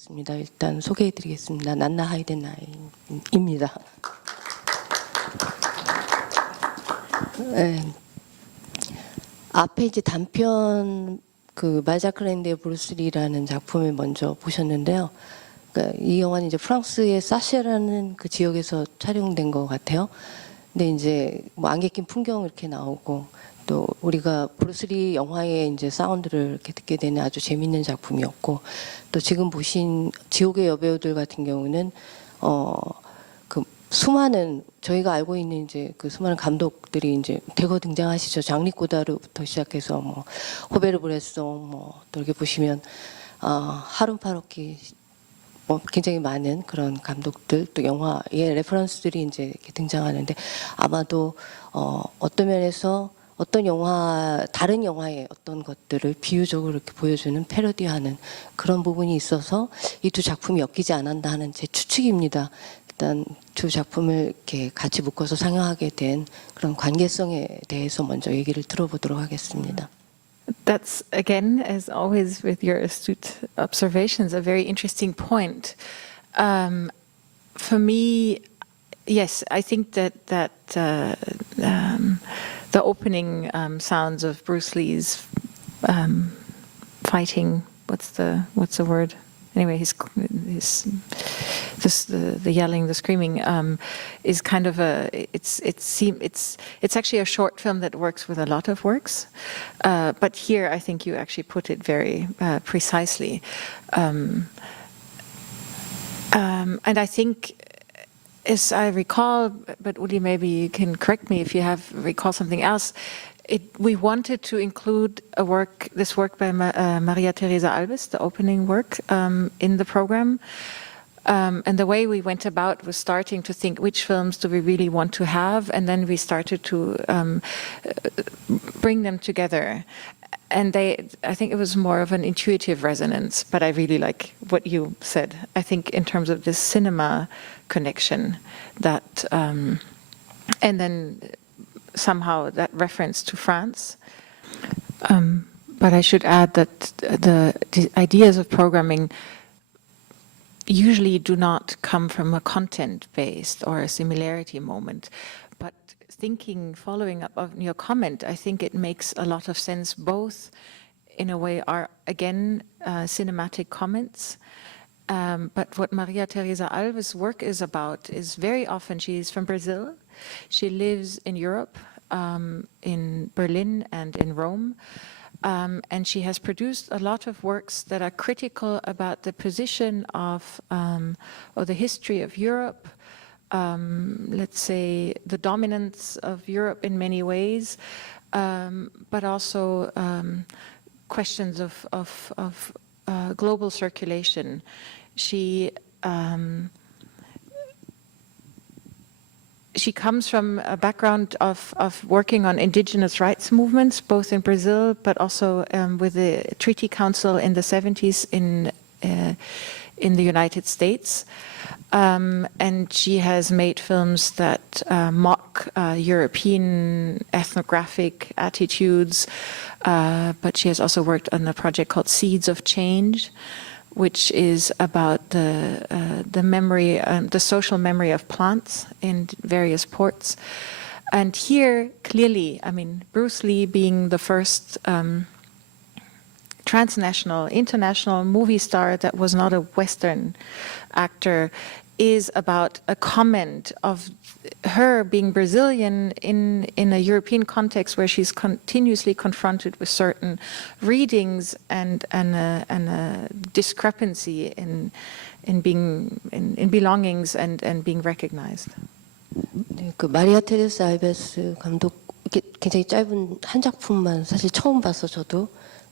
반갑습니다. 일단 소개해드리겠습니다. 난나 하이덴라이히입니다. 네. 앞에 이제 단편 그 발자크 랜드의 브루스라는 작품을 먼저 보셨는데요. 그러니까 이 영화는 이제 프랑스의 사셰라는 그 지역에서 촬영된 것 같아요. 근데 이제 뭐 안개 낀 풍경 이렇게 나오고 또 우리가 브루스리 영화의 이제 사운드를 이렇게 듣게 되는 아주 재밌는 작품이었고, 또 지금 보신 지옥의 여배우들 같은 경우는 그 수많은 저희가 알고 있는 이제 그 수많은 감독들이 이제 대거 등장하시죠. 장리 고다르부터 시작해서 뭐 호베르 브레송 뭐 또 이렇게 보시면 하룬 파로키 뭐 굉장히 많은 그런 감독들 또 영화의 레퍼런스들이 이제 이렇게 등장하는데, 아마도 어떤 면에서 어떤 영화, 다른 영화의 어떤 것들을 비유적으로 이렇게 보여주는 패러디하는 그런 부분이 있어서 이 두 작품이 엮이지 않았나 하는 제 추측입니다. 일단 두 작품을 이렇게 같이 묶어서 상영하게 된 그런 관계성에 대해서 먼저 얘기를 들어보도록 하겠습니다. That's, again, as always with your astute observations, a very interesting point. For me, yes, I think that the opening sounds of Bruce Lee's fighting. What's the word? Anyway, the yelling, the screaming is kind of it's actually a short film that works with a lot of works, but here I think you actually put it very precisely, and I think, as I recall, but Uli, maybe you can correct me if you recall something else. We wanted to include this work by Maria Teresa Alves, the opening work, in the program. And the way we went about was starting to think, which films do we really want to have? And then we started to bring them together. And I think it was more of an intuitive resonance, but I really like what you said. I think in terms of this cinema connection, that, and then somehow that reference to France. But I should add that the ideas of programming usually do not come from a content-based or a similarity moment. But following up on your comment, I think it makes a lot of sense. Both, in a way, are, again, cinematic comments. But what Maria Teresa Alves' work is about is very often, she's from Brazil. She lives in Europe, in Berlin and in Rome. And she has produced a lot of works that are critical about the position of, or the history of Europe, let's say the dominance of Europe in many ways, but also questions of global circulation. She comes from a background of working on indigenous rights movements, both in Brazil, but also with the Treaty Council in the 70s in the United States. And she has made films that mock European ethnographic attitudes, but she has also worked on a project called Seeds of Change, which is about the memory, the social memory of plants in various ports. And here, clearly, I mean, Bruce Lee being the first transnational, international movie star that was not a Western actor, is about a comment of her being Brazilian in a European context where she's continuously confronted with certain readings and a discrepancy in belongings and being recognized. 네, 그 마리아 테레사 알베스 감독 굉장히 짧은 한 작품만 사실 처음 봐서 저도,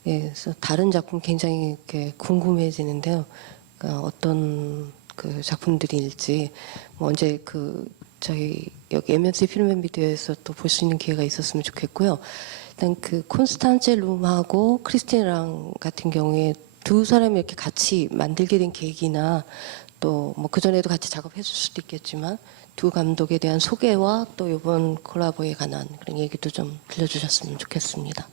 예, 그래서 다른 작품 굉장히 이렇게 궁금해지는데요. 그러니까 어떤 그 작품들일지 뭐 언제 저희 여기 MMCA 필름앤비디오에서 또 볼 수 있는 기회가 있었으면 좋겠고요. 일단 그 콘스탄체 룸하고 크리스틴랑 같은 경우에 두 사람이 이렇게 같이 만들게 된 계기나 또 뭐 그 전에도 같이 작업했을 수도 있겠지만 두 감독에 대한 소개와 또 이번 콜라보에 관한 그런 얘기도 좀 들려주셨으면 좋겠습니다.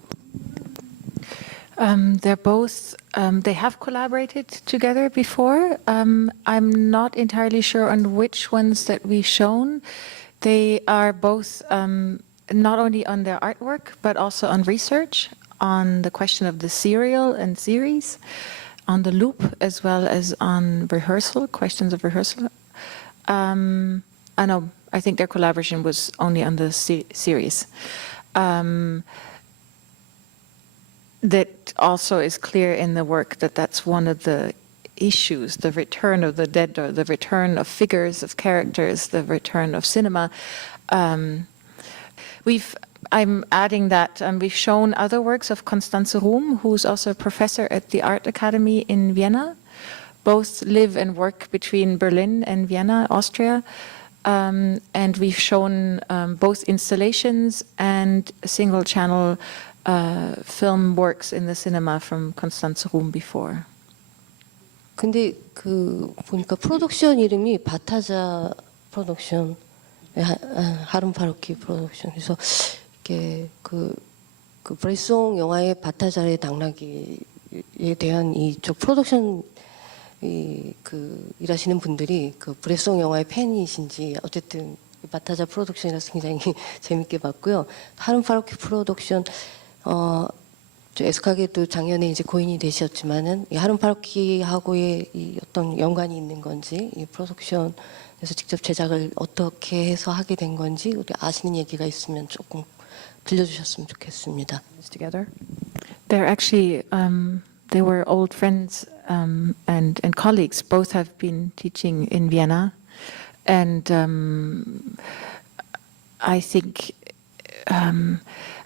They're both, they have collaborated together before. I'm not entirely sure on which ones that we've shown. They are both not only on their artwork, but also on research, on the question of the serial and series, on the loop, as well as on rehearsal, questions of rehearsal. I think their collaboration was only on the series. That also is clear in the work that that's one of the issues, the return of the dead, or the return of figures, of characters, the return of cinema. I'm adding that we've shown other works of Constanze Ruhm, who's also a professor at the Art Academy in Vienna. Both live and work between Berlin and Vienna, Austria. And we've shown both installations and single-channel film works in the cinema from Constanze Ruhm before. 근데 그 보니까 프로덕션 이름이 바타자 프로덕션, 하름 파르키 프로덕션. 그래서 이게 그 브레송 영화의 바타자의 당나귀에 대한 이쪽 프로덕션 일하시는 분들이 그 브레송 영화의 팬이신지 어쨌든 바타자 프로덕션이라서 굉장히 재밌게 봤고요. 하름 파르키 프로덕션 에스카게도 작년에 이제 고인이 되셨지만은 이 하름 파르키하고의 이 어떤 연관이 있는 건지, 이 프로덕션에서 직접 제작을 어떻게 해서 하게 된 건지 우리 아시는 얘기가 있으면 조금 들려주셨으면 좋겠습니다. Together, they're actually they were old friends and colleagues. Both have been teaching in Vienna, and I think.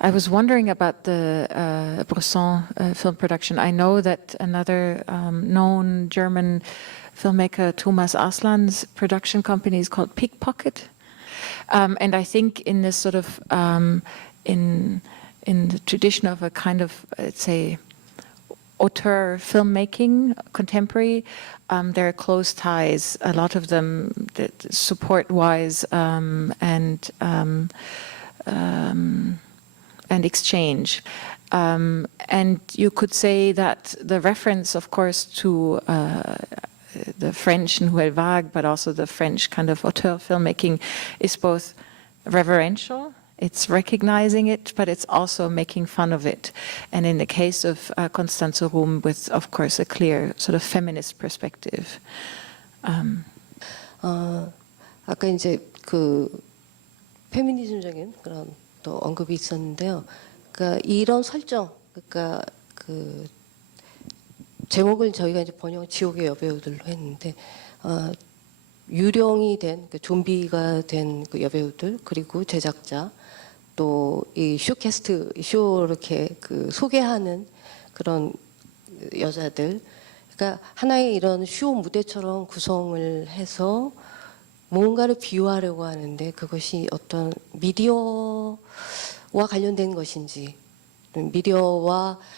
I was wondering about the Bresson film production. I know that another known German filmmaker, Thomas Aslan's production company is called Pickpocket. And I think in this sort of, in the tradition of a kind of, let's say, auteur filmmaking, contemporary, there are close ties, a lot of them support-wise and exchange. And you could say that the reference, of course, to the French Nouvelle Vague, but also the French kind of auteur filmmaking is both reverential, it's recognizing it, but it's also making fun of it. And in the case of Constanze Ruhm, with, of course, a clear sort of feminist perspective. 아까 이제 그 페미니즘적인 그런 또 언급이 있었는데요. 그러니까 이런 설정, 그러니까 그 제목을 저희가 이제 번역 지옥의 여배우들로 했는데 유령이 된 그 좀비가 된 그 여배우들, 그리고 제작자, 또 이 쇼캐스트, 쇼 이렇게 그 소개하는 그런 여자들, 그러니까 하나의 이런 쇼 무대처럼 구성을 해서 뭔가를 비유하려고 하는데 그것이 어떤 미디어와 관련된 것인지,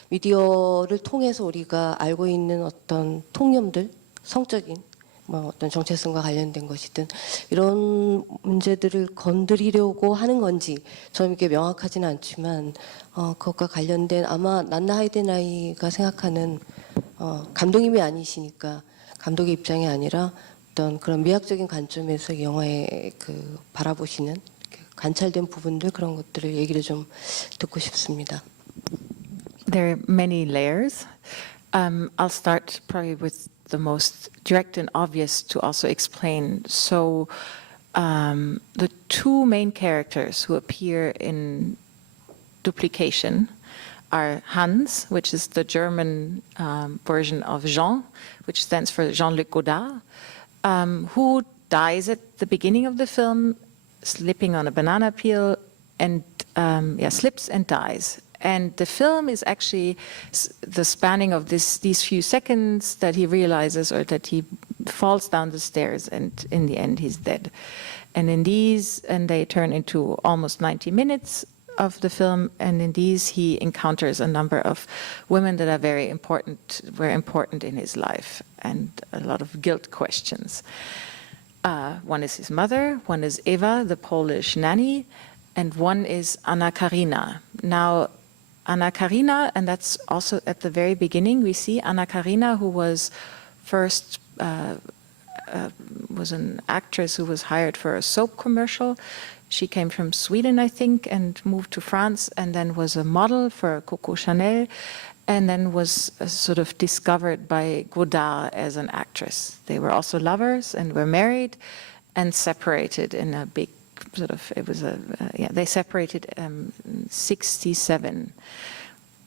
미디어를 통해서 우리가 알고 있는 어떤 통념들, 성적인 뭐 어떤 정체성과 관련된 것이든 이런 문제들을 건드리려고 하는 건지 저는 이게 명확하지는 않지만 그것과 관련된 아마 난나 하이덴라이히가 생각하는 감독님이 아니시니까 감독의 입장이 아니라 어떤 그런 미학적인 관점에서 이 영화에 그 바라보시는 관찰된 부분들, 그런 것들을 얘기를 좀 듣고 싶습니다. There are many layers. I'll start probably with the most direct and obvious to also explain. So the two main characters who appear in duplication are Hans, which is the German version of Jean, which stands for Jean-Luc Godard, who dies at the beginning of the film, slipping on a banana peel, and slips and dies. And the film is actually the spanning of these few seconds that he realizes, or that he falls down the stairs, and in the end he's dead. And they turn into almost 90 minutes of the film, and in these he encounters a number of women that are were important in his life, and a lot of guilt questions. One is his mother, one is Eva, the Polish nanny, and one is Anna Karina. Now, Anna Karina, and that's also at the very beginning we see Anna Karina, who was first was an actress who was hired for a soap commercial. She came from Sweden, I think, and moved to France, and then was a model for Coco Chanel, and then was sort of discovered by Godard as an actress. They were also lovers and were married and separated in a big sort of, it was a, they separated in 1967.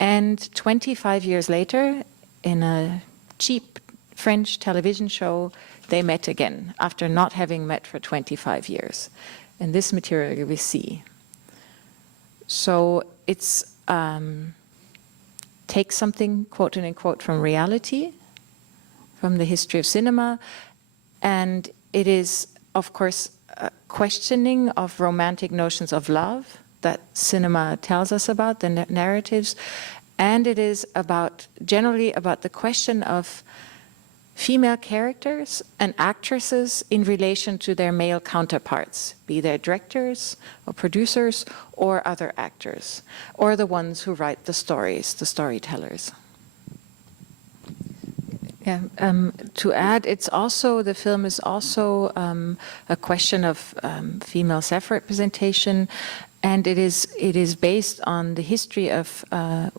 And 25 years later, in a cheap French television show, they met again after not having met for 25 years. And this material we see. So it's takes something, quote unquote, from reality, from the history of cinema, and it is, of course, a questioning of romantic notions of love that cinema tells us about, the narratives, and it is about, generally about the question of female characters and actresses in relation to their male counterparts, be they directors or producers or other actors, or the ones who write the stories, the storytellers. Yeah, to add, it's also, the film is also a question of female self-representation, and it is based on the history of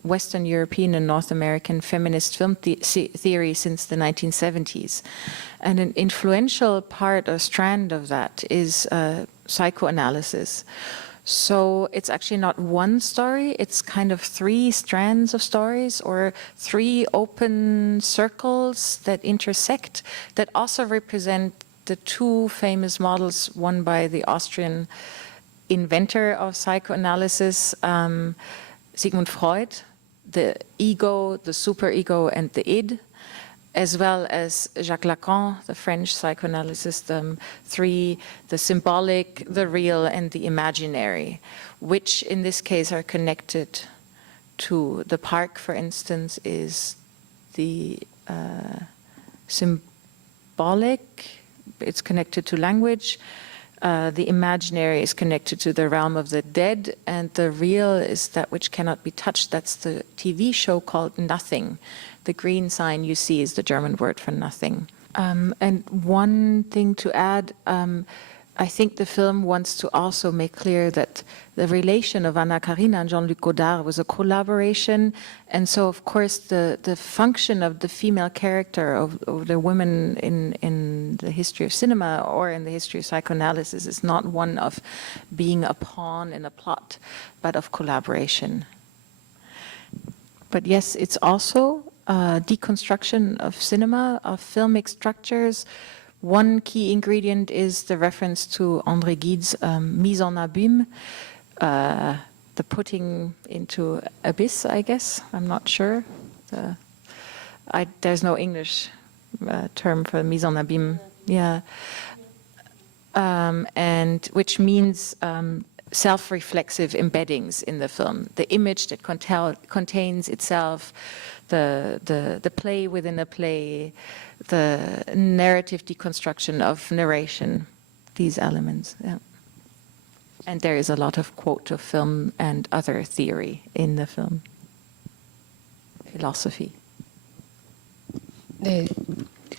Western European and North American feminist film theory since the 1970s. And an influential part or strand of that is psychoanalysis. So it's actually not one story, it's kind of three strands of stories or three open circles that intersect, that also represent the two famous models, one by the Austrian inventor of psychoanalysis, Sigmund Freud, the ego, the superego, and the id, as well as Jacques Lacan, the French psychoanalyst, three, the symbolic, the real, and the imaginary, which in this case are connected to the park, for instance, is the symbolic, it's connected to language. The imaginary is connected to the realm of the dead, and the real is that which cannot be touched. That's the TV show called Nothing. The green sign you see is the German word for nothing. And one thing to add, I think the film wants to also make clear that the relation of Anna Karina and Jean-Luc Godard was a collaboration, and so of course the function of the female character of the women in the history of cinema or in the history of psychoanalysis is not one of being a pawn in a plot, but of collaboration. But yes, it's also a deconstruction of cinema, of filmic structures. One key ingredient is the reference to André Gide's mise en abîme, the putting into abyss, I guess. I'm not sure. There's no English term for mise en abîme. Yeah, and which means self-reflexive embeddings in the film. The image that contains itself, the play within a play, the narrative deconstruction of narration, these elements. Yeah. And there is a lot of quote of film and other theory in the film. Philosophy. 네,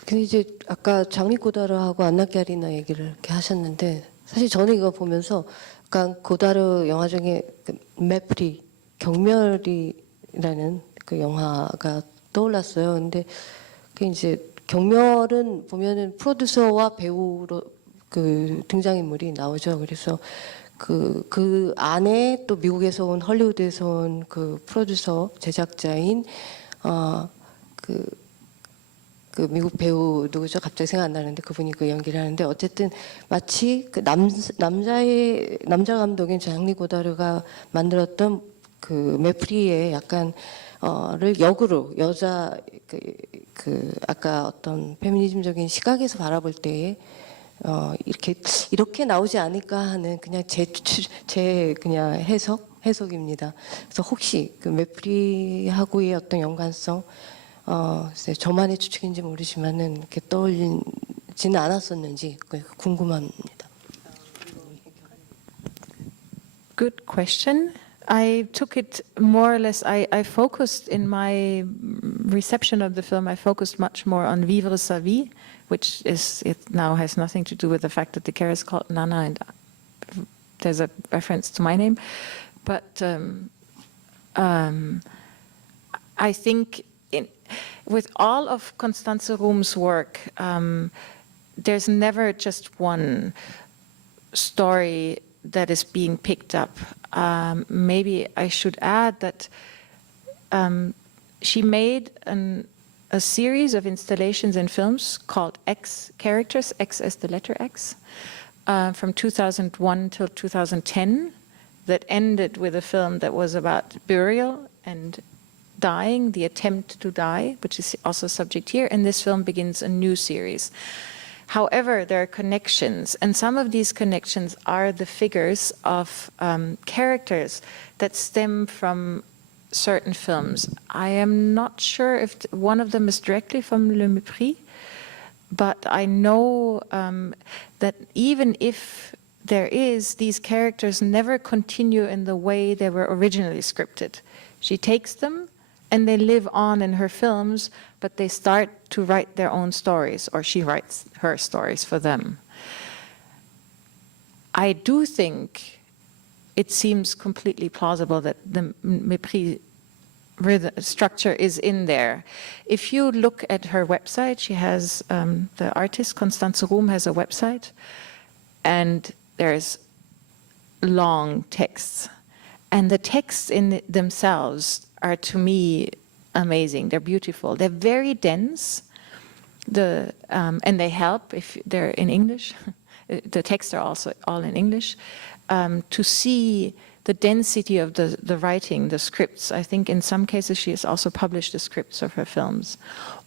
근데 이제 아까 장리 고다르하고 안나 까리나 얘기를 이렇게 하셨는데 사실 저는 이거 보면서 약간 고다르 영화 중에 그 메프리 경멸이라는 그 영화가 떠올랐어요. 근데 그 이제 경멸은 보면은 프로듀서와 배우로 그 등장인물이 나오죠. 그래서 그 안에 또 미국에서 온 헐리우드에서 온 그 프로듀서 제작자인 그 미국 배우 누구죠? 갑자기 생각 안 나는데 그분이 그 연기를 하는데 어쨌든 마치 그 남자 감독인 장리 고다르가 만들었던 그 메프리의 약간 를 역으로 여자 그 아까 어떤 페미니즘적인 시각에서 바라볼 때에 이렇게 나오지 않을까 하는 그냥 제 그냥 해석입니다. 그래서 혹시 그 메프리하고의 어떤 연관성 저만의 추측인지 모르지만은 이렇게 떠올리지는 않았었는지 궁금합니다. Good question. I took it more or less, I focused in my reception of the film, I focused much more on Vivre sa vie, which is, it now has nothing to do with the fact that the character is called Nanna and there's a reference to my name. But I think with all of Constanze Ruhm's work, there's never just one story that is being picked up. Maybe I should add that she made a series of installations in films called X Characters, X as the letter X, from 2001 till 2010, that ended with a film that was about burial and dying, the attempt to die, which is also subject here, and this film begins a new series. However, there are connections, and some of these connections are the figures of characters that stem from certain films. I am not sure if one of them is directly from Le Mépris, but I know that even if there is, these characters never continue in the way they were originally scripted. She takes them and they live on in her films, but they start to write their own stories, or she writes her stories for them. I do think it seems completely plausible that the Mépris structure is in there. If you look at her website, she has, the artist Constanze Ruhm has a website, and there's long texts. And the texts in themselves are, to me, amazing. They're beautiful. They're very dense. And they help if they're in English. The texts are also all in English. To see the density of the writing, the scripts. I think in some cases she has also published the scripts of her films,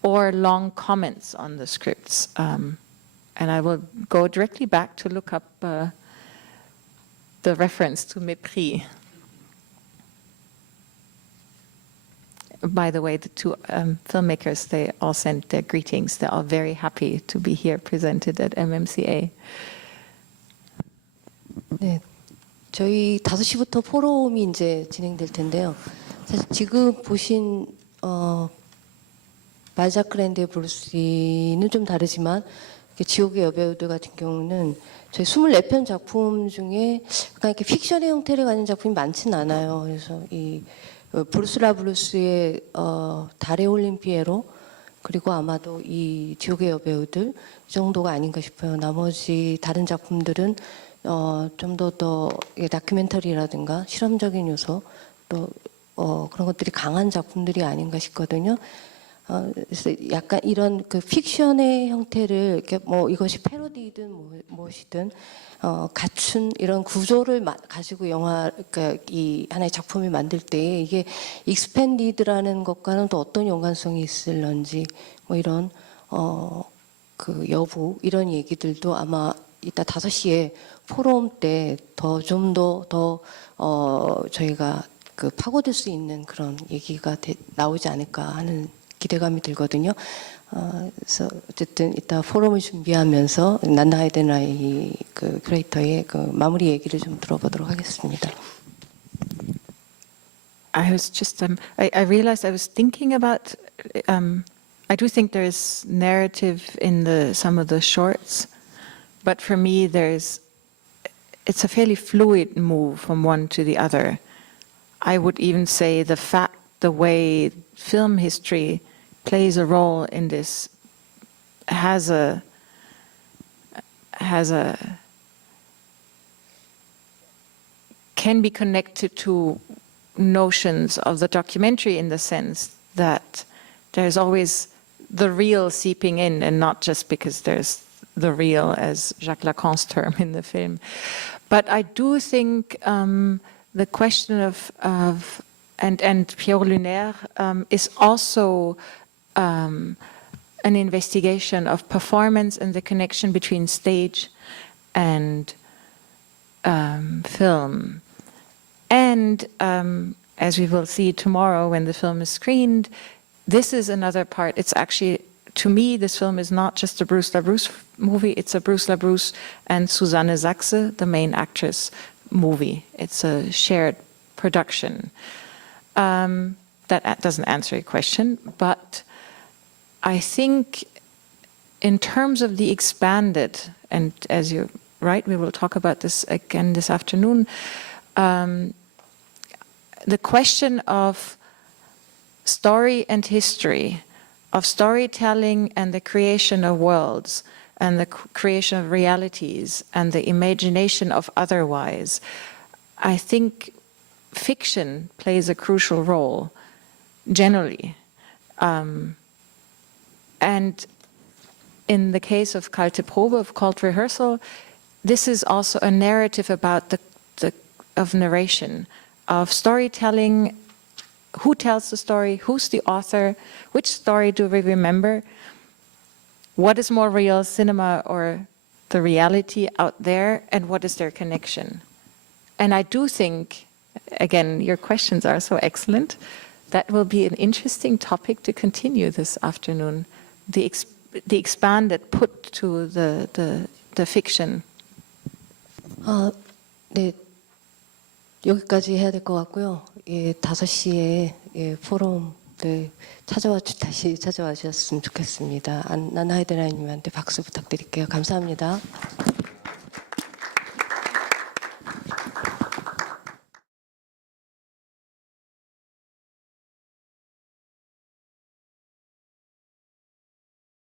or long comments on the scripts. And I will go directly back to look up the reference to Mépris. By the way, the two filmmakers, they all sent their greetings. They're all very happy to be here presented at MMCA. 네, 저희 5시부터 포럼이 이제 진행될 텐데요. 사실 지금 보신 발자크 랜드의 브루스는 좀 다르지만 지옥의 여배우들 같은 경우는 저희 24편 작품 중에 약간 이렇게 픽션의 형태를 가진 작품이 많지는 않아요. 그래서 이 브루스 라브루스의 달의 올림피에로, 그리고 아마도 이 지옥의 여배우들 이 정도가 아닌가 싶어요. 나머지 다른 작품들은 좀 더 다큐멘터리라든가 실험적인 요소 또 그런 것들이 강한 작품들이 아닌가 싶거든요. 그래서 약간 이런 그 픽션의 형태를 이렇게 뭐 이것이 패러디든 무엇이든 갖춘 이런 구조를 가지고 영화, 그러니까 이 하나의 작품을 만들 때 이게 익스펜디드라는 것과는 또 어떤 연관성이 있을런지 뭐 이런 그 여부 이런 얘기들도 아마 이따 5시에 포럼 때 좀 더 저희가 그 파고들 수 있는 그런 얘기가 나오지 않을까 하는 기대감이 들거든요. 그래서 어쨌든 이따 포럼을 준비하면서 난나 하이덴라이히 그 큐레이터의 그 마무리 얘기를 좀 들어보도록 하겠습니다. I was just, I realized I was thinking about, I do think there's narrative in some of the shorts, but for me it's a fairly fluid move from one to the other. I would even say the way film history plays a role in this can be connected to notions of the documentary, in the sense that there's always the real seeping in, and not just because there's the real, as Jacques Lacan's term in the film. But I do think the question of and Pierre Lunaire is also an investigation of performance and the connection between stage and film. And as we will see tomorrow when the film is screened, this is another part. It's actually, to me, this film is not just a Bruce LaBruce movie, it's a Bruce LaBruce and Susanne Sachse, the main actress, movie. It's a shared production. That doesn't answer your question, but I think in terms of the expanded, and as you're right, we will talk about this again this afternoon, the question of story and history, of storytelling and the creation of worlds, and the creation of realities, and the imagination of otherwise, I think fiction plays a crucial role, generally. And in the case of Kalte Probe, of Cold Rehearsal, this is also a narrative about of narration, of storytelling. Who tells the story? Who's the author? Which story do we remember? What is more real, cinema or the reality out there? And what is their connection? And I do think, again, your questions are so excellent, that will be an interesting topic to continue this afternoon. The expanded put to the fiction. 네, 여기까지 해야 될 것 같고요. 예, 5시에 예, 포럼 다시 찾아와 주셨으면 좋겠습니다. 난나 하이덴라이히님한테 박수 부탁드릴게요. 감사합니다.